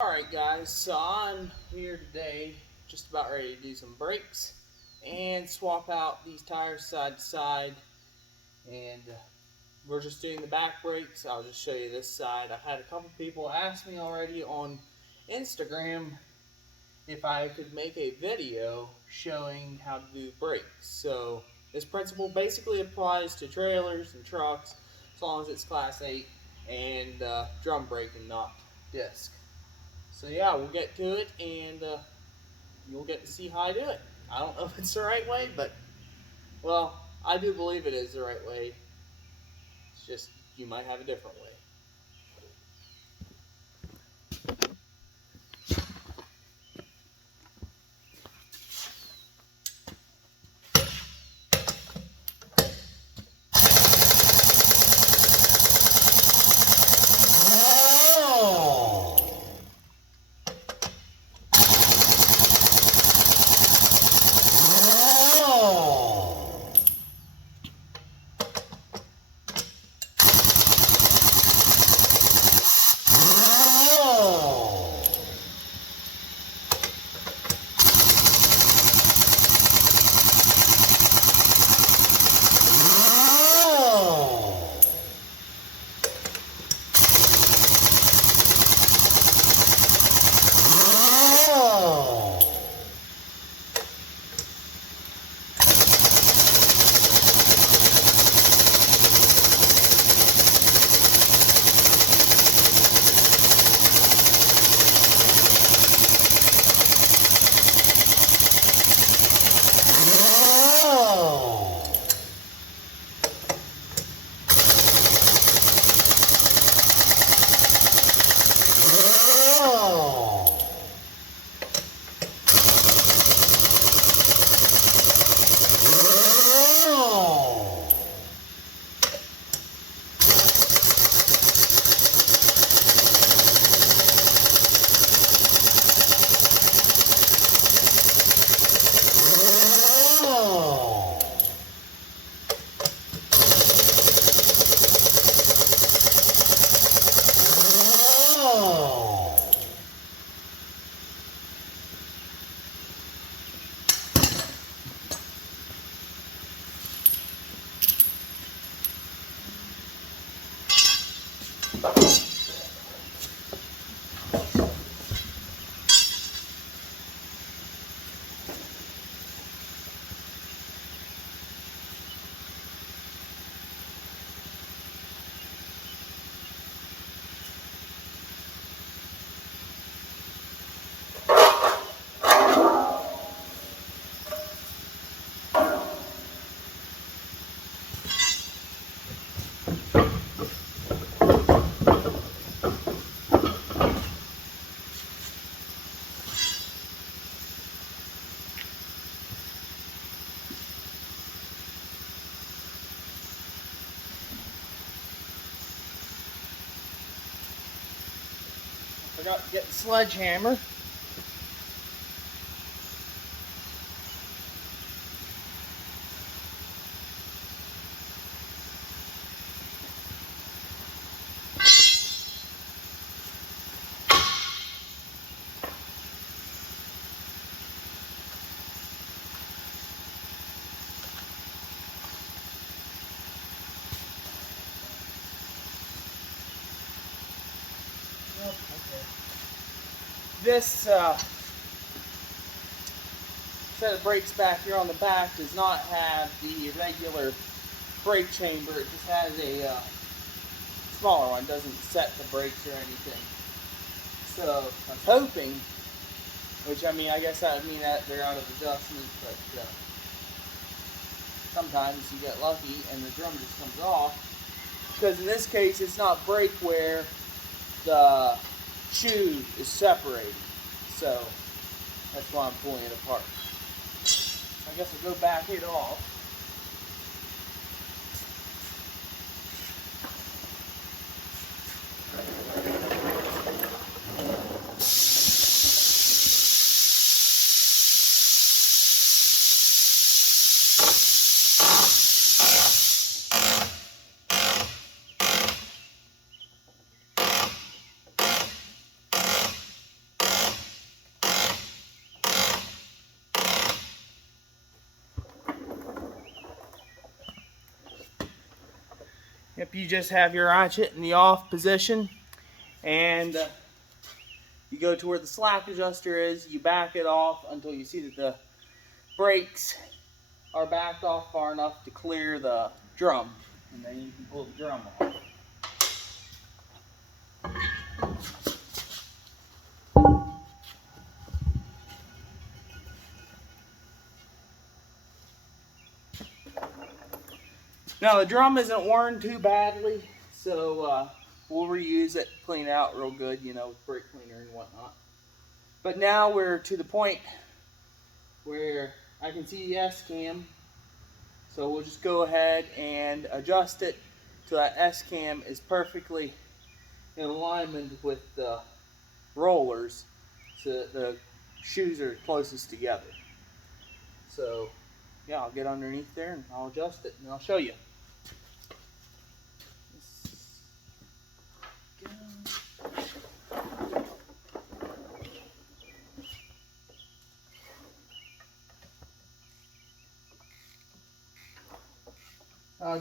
Alright guys, so I'm here today just about ready to do some brakes and swap out these tires side to side, and we're just doing the back brakes. I'll just show you this side. I've had a couple people ask me already on Instagram if I could make a video showing how to do brakes. So this principle basically applies to trailers and trucks as long as it's class 8 and drum brake and not disc. So yeah, we'll get to it, and you'll get to see how I do it. I don't know if it's the right way, but, well, I do believe it is the right way. It's just, you might have a different way. Forgot to get the sledgehammer. This set of brakes back here on the back does not have the regular brake chamber. It just has a smaller one. It doesn't set the brakes or anything. So I was hoping, which I mean, I guess that would mean that they're out of adjustment, but sometimes you get lucky and the drum just comes off. Because in this case, it's not brake where the shoe is separated. So that's why I'm pulling it apart. I guess I'll go back it off. Yep, you just have your ratchet in the off position, and you go to where the slack adjuster is, you back it off until you see that the brakes are backed off far enough to clear the drum, and then you can pull the drum off. Now the drum isn't worn too badly, so we'll reuse it, clean it out real good, you know, with brake cleaner and whatnot. But now we're to the point where I can see the S-cam, so we'll just go ahead and adjust it so that S-cam is perfectly in alignment with the rollers, so that the shoes are closest together. So yeah, I'll get underneath there and I'll adjust it and I'll show you.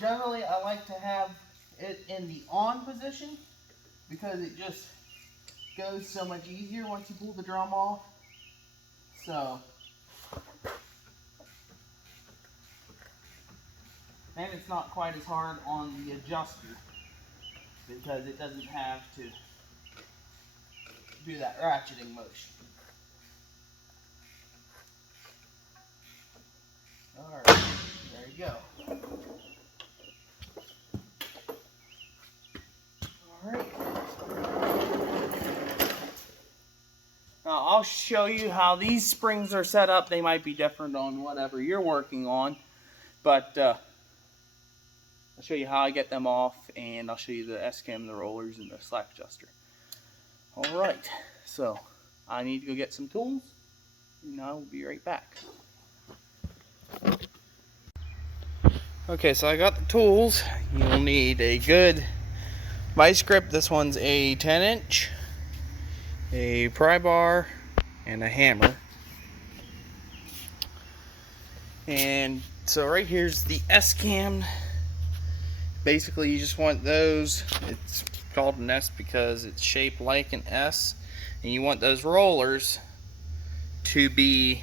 Generally, I like to have it in the on position because it just goes so much easier once you pull the drum off. So, and it's not quite as hard on the adjuster because it doesn't have to do that ratcheting motion. Alright, there you go. Alright. Now I'll show you how these springs are set up. They might be different on whatever you're working on, but I'll show you how I get them off, and I'll show you the S-cam, the rollers, and the slack adjuster. Alright, so I need to go get some tools, and I will be right back. Okay, so I got the tools. You'll need a good vice grip. This one's a 10-inch, a pry bar, and a hammer. And so right here's the S-cam. Basically, you just want those. It's called an S because it's shaped like an S, and you want those rollers to be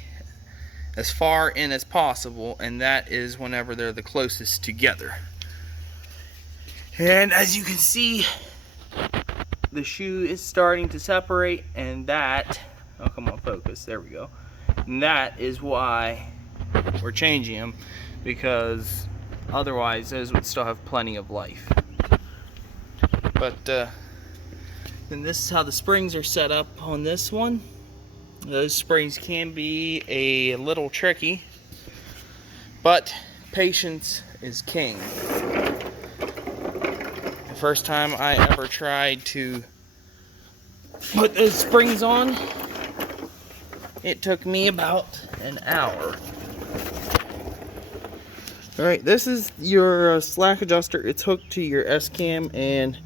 as far in as possible, and that is whenever they're the closest together. And as you can see, the shoe is starting to separate, and that, oh come on, focus, there we go. And that is why we're changing them, because otherwise those would still have plenty of life. But then this is how the springs are set up on this one. Those springs can be a little tricky, but patience is king. The first time I ever tried to put those springs on, it took me about an hour. Alright, this is your slack adjuster. It's hooked to your S-cam, and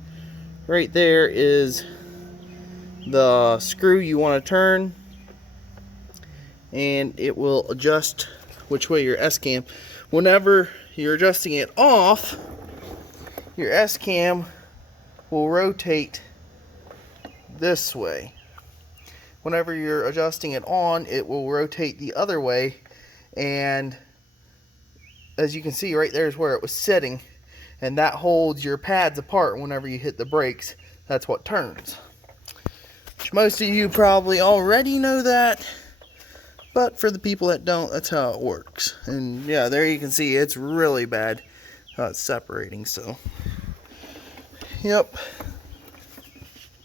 right there is the screw you want to turn, and it will adjust which way your S-cam. Whenever you're adjusting it off, your S-cam will rotate this way. Whenever you're adjusting it on, it will rotate the other way, and as you can see, right there is where it was sitting, and that holds your pads apart. Whenever you hit the brakes, that's what turns. Which most of you probably already know that, but for the people that don't, that's how it works. And yeah, there you can see it's really bad how it's separating. So yep,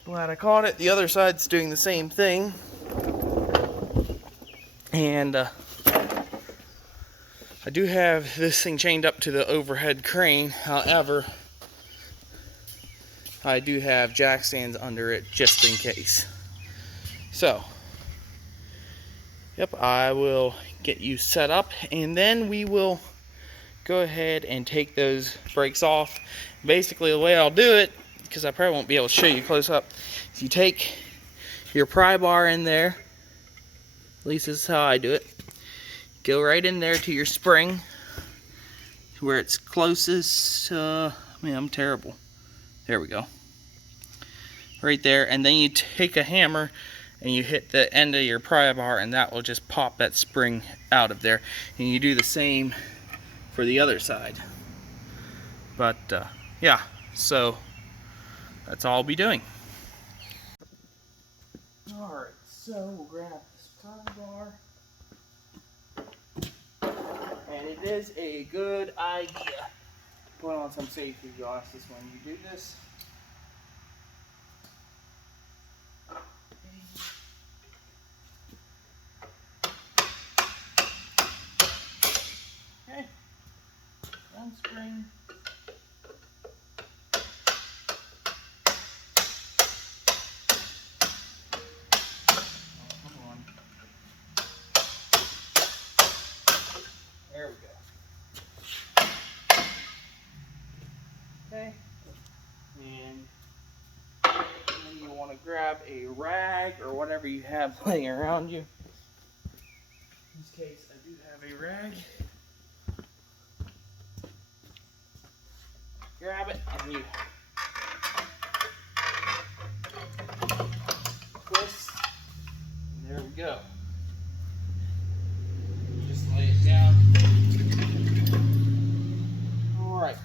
glad I caught it. The other side's doing the same thing, and I do have this thing chained up to the overhead crane. However, I do have jack stands under it just in case. So yep, I will get you set up, and then we will go ahead and take those brakes off. Basically, the way I'll do it, because I probably won't be able to show you close up, is you take your pry bar in there. At least this is how I do it. Go right in there to your spring, to where it's closest Man, I'm terrible. There we go. Right there, and then you take a hammer and you hit the end of your pry bar, and that will just pop that spring out of there. And you do the same for the other side. But yeah, so that's all I'll be doing. Alright, so we'll grab this pry bar. And it is a good idea to put on some safety glasses when you do this. Okay, one spring. Come on. There we go. Okay, and then you want to grab a rag or whatever you have laying around you. In this case, I do have a rag. Grab it and you twist, and there we go. Just lay it down. Alright.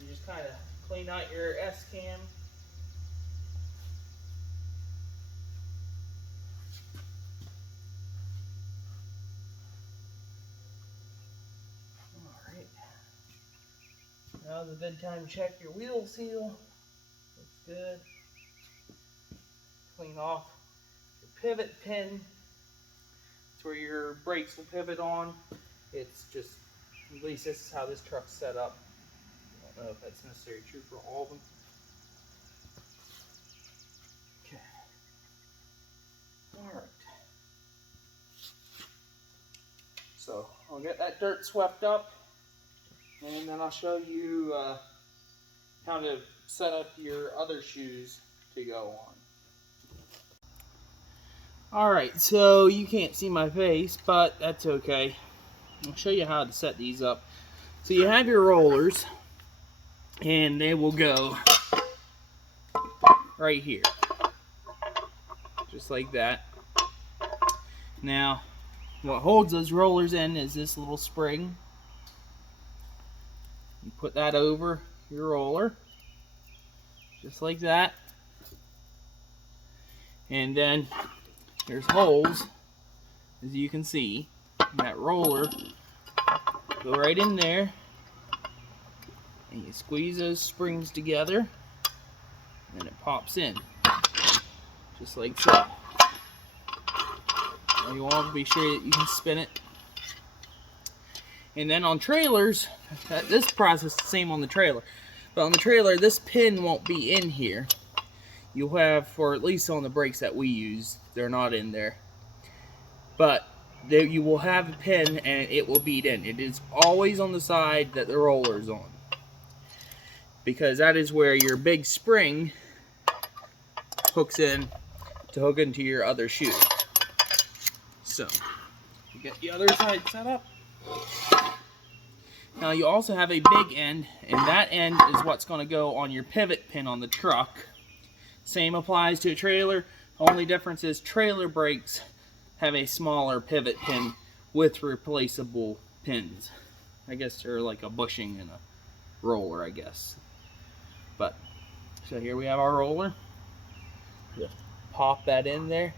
You just kind of clean out your S-cam. Alright. Now's a good time to check your wheel seal. Looks good. Clean off your pivot pin. It's where your brakes will pivot on. It's just, at least this is how this truck's set up. I don't know if that's necessarily true for all of them. Okay. Alright. So I'll get that dirt swept up, and then I'll show you how to set up your other shoes to go on. Alright, so you can't see my face, but that's okay. I'll show you how to set these up. So you have your rollers, and they will go right here. Just like that. Now, what holds those rollers in is this little spring. You put that over your roller, just like that. And then there's holes, as you can see, in that roller. Go right in there, and you squeeze those springs together, and it pops in, just like so. Now you want to be sure that you can spin it. And then on trailers, this process is the same on the trailer, but on the trailer, this pin won't be in here. You'll have, for at least on the brakes that we use, they're not in there. But there you will have a pin, and it will bead in. It is always on the side that the roller is on, because that is where your big spring hooks in to hook into your other shoe. So you get the other side set up. Now you also have a big end, and that end is what's going to go on your pivot pin on the truck. Same applies to a trailer. Only difference is trailer brakes have a smaller pivot pin with replaceable pins. I guess they're like a bushing and a roller, I guess. But, so here we have our roller. Just pop that in there.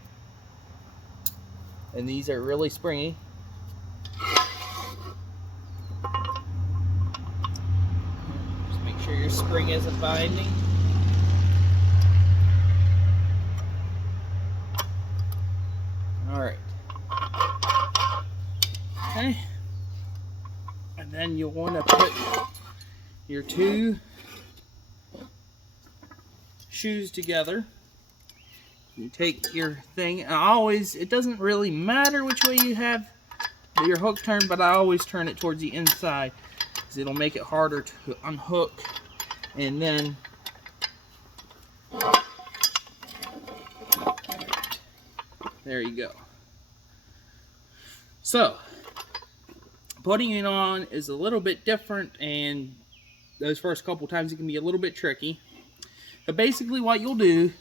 And these are really springy. Just make sure your spring isn't binding. Alright. Okay. And then you'll want to put your two shoes together. You take your thing, and it doesn't really matter which way you have your hook turned, but I always turn it towards the inside, because it'll make it harder to unhook. And then there you go. So putting it on is a little bit different, and those first couple times it can be a little bit tricky. But basically what you'll do is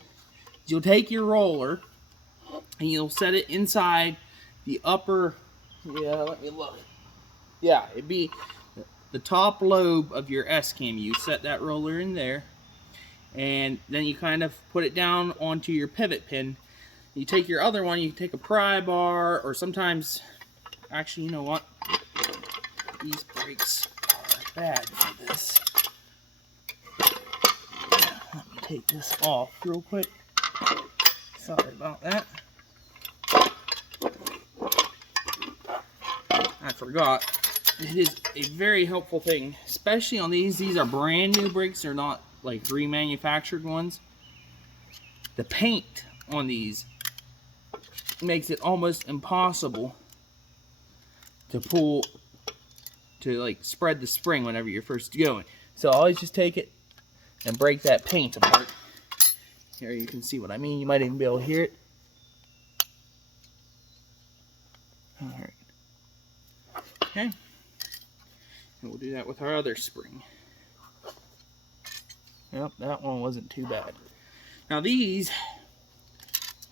you'll take your roller and you'll set it inside the upper, let me look. Yeah, it'd be the top lobe of your S-cam. You set that roller in there, and then you kind of put it down onto your pivot pin. You take your other one, you take a pry bar, or sometimes, actually, you know what? These brakes are bad for this. Let me take this off real quick. Sorry about that. I forgot. It is a very helpful thing, especially on these. These are brand new brakes. They're not like remanufactured ones. The paint on these makes it almost impossible to pull, to like spread the spring whenever you're first going. So always just take it and break that paint apart. Here you can see what I mean. You might even be able to hear it. Alright. Okay. And we'll do that with our other spring. Yep, that one wasn't too bad. Now these,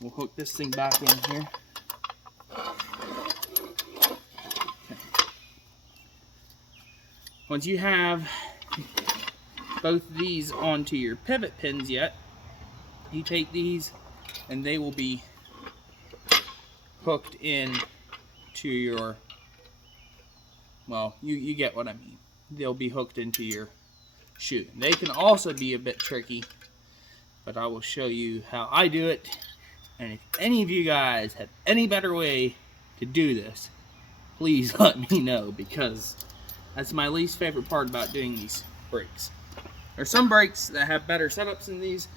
we'll hook this thing back in here. Okay. Once you have both of these onto your pivot pins yet, you take these and they will be hooked in to your, well, you get what I mean. They'll be hooked into your shoe. They can also be a bit tricky, but I will show you how I do it. And if any of you guys have any better way to do this, please let me know, because that's my least favorite part about doing these brakes. There's some brakes that have better setups than these,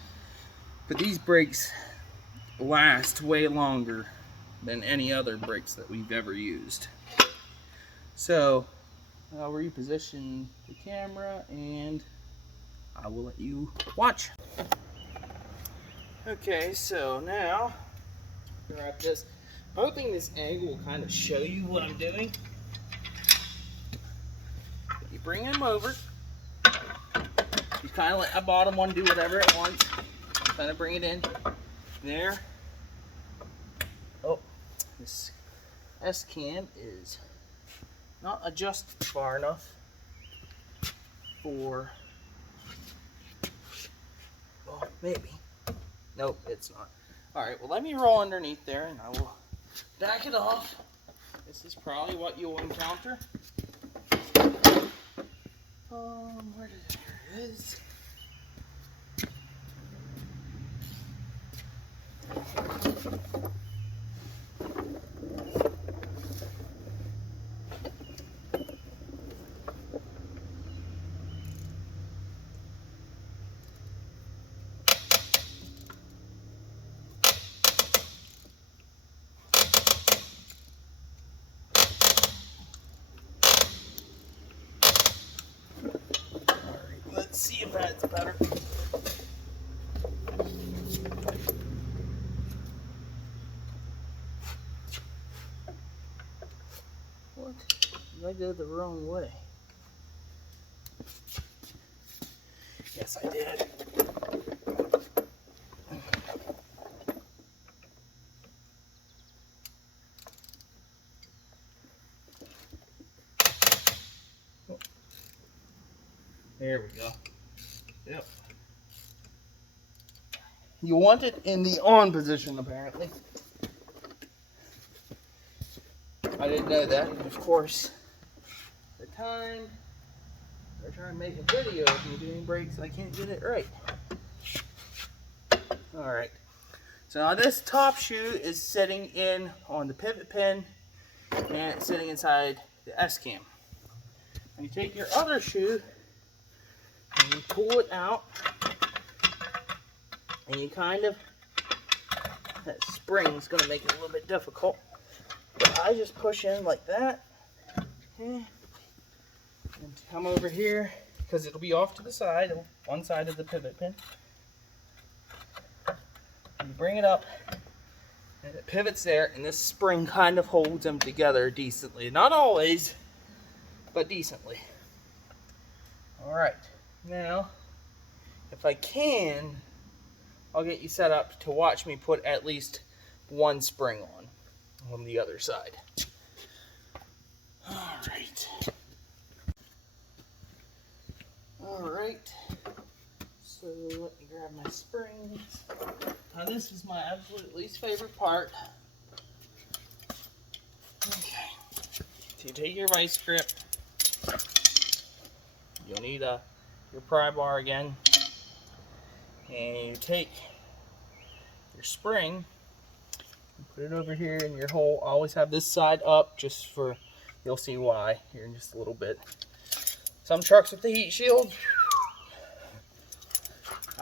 but these brakes last way longer than any other brakes that we've ever used. So I'll reposition the camera and I will let you watch. Okay, so now grab this. I'm hoping this angle will kind of show you what I'm doing. You bring them over. You kind of let that bottom one do whatever it wants. Kind of bring it in there. Oh, this S-cam is not adjusted far enough for, well, maybe. Nope, it's not. Alright, well, let me roll underneath there and I will back it off. This is probably what you'll encounter. Here it is. Let's see if that's better. What? Did I go the wrong way? Yes, I did. There we go. Yep. You want it in the on position, apparently. I didn't know that. Of course, the time they're trying to make a video of me doing brakes, I can't get it right. Alright. So now this top shoe is sitting in on the pivot pin and it's sitting inside the S-cam. And you take your other shoe and you pull it out, and you kind of, that spring is going to make it a little bit difficult, but I just push in like that, okay, and come over here, because it'll be off to the side, one side of the pivot pin, and you bring it up, and it pivots there, and this spring kind of holds them together decently. Not always, but decently. Alright. Now, if I can, I'll get you set up to watch me put at least one spring on the other side. All right. So let me grab my springs. Now this is my absolute least favorite part. Okay. So you take your vice grip. You'll need your pry bar again. And you take your spring and put it over here in your hole. Always have this side up, just for, you'll see why here in just a little bit. Some trucks with the heat shield,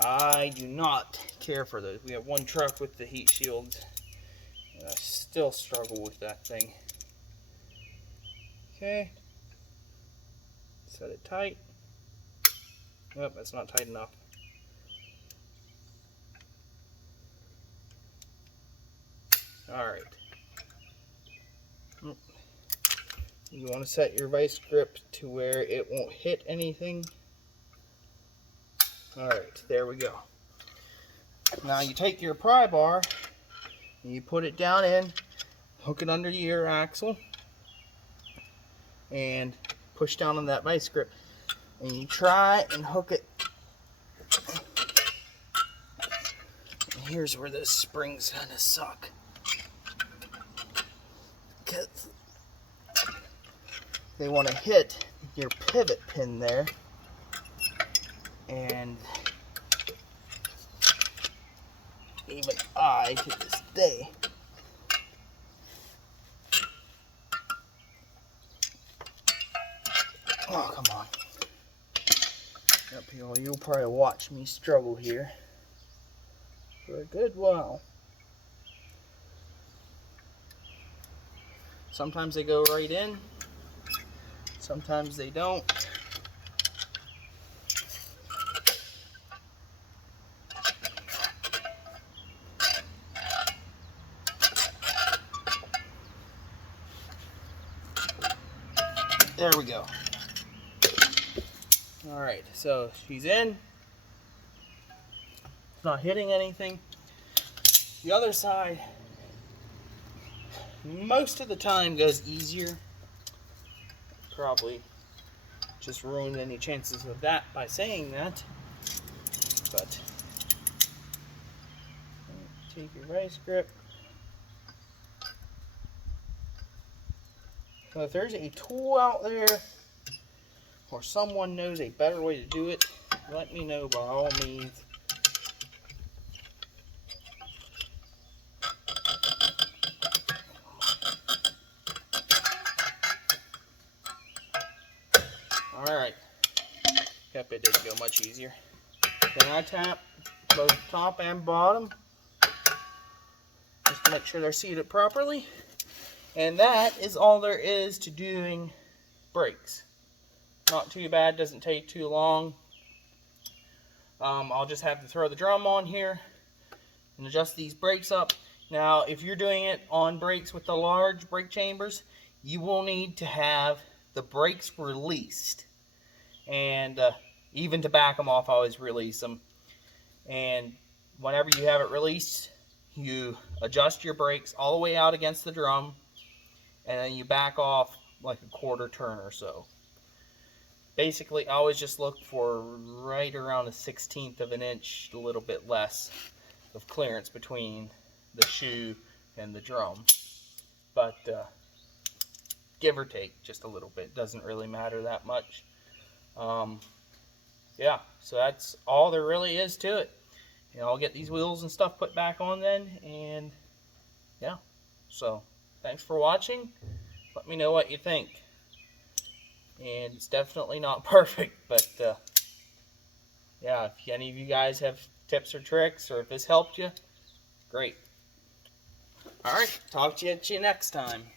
I do not care for those. We have one truck with the heat shield, and I still struggle with that thing. Okay, set it tight. Nope, that's not tight enough. Alright. You want to set your vice grip to where it won't hit anything. Alright, there we go. Now you take your pry bar and you put it down in, hook it under your axle, and push down on that vice grip. And you try and hook it. And here's where those springs kind of suck. Because they want to hit your pivot pin there. And even I, to this day, oh, come on. Up here, you'll probably watch me struggle here for a good while. Sometimes they go right in, sometimes they don't. There we go. Alright, so she's in. It's not hitting anything. The other side, most of the time, goes easier. Probably just ruined any chances of that by saying that. But take your vice grip. So if there's a tool out there, or someone knows a better way to do it, let me know by all means. Alright. Yep, it did go much easier. Then I tap both top and bottom, just to make sure they're seated properly. And that is all there is to doing brakes. Not too bad, doesn't take too long. I'll just have to throw the drum on here and adjust these brakes up. Now, if you're doing it on brakes with the large brake chambers, you will need to have the brakes released. And even to back them off, I always release them. And whenever you have it released, you adjust your brakes all the way out against the drum, and then you back off like a quarter turn or so. Basically, I always just look for right around a 1/16 of an inch, a little bit less of clearance between the shoe and the drum. But give or take just a little bit, doesn't really matter that much. Yeah, so that's all there really is to it. You know, I'll get these wheels and stuff put back on then, and yeah. So thanks for watching. Let me know what you think. And it's definitely not perfect, but yeah, if any of you guys have tips or tricks, or if this helped you, great. Alright, talk to you next time.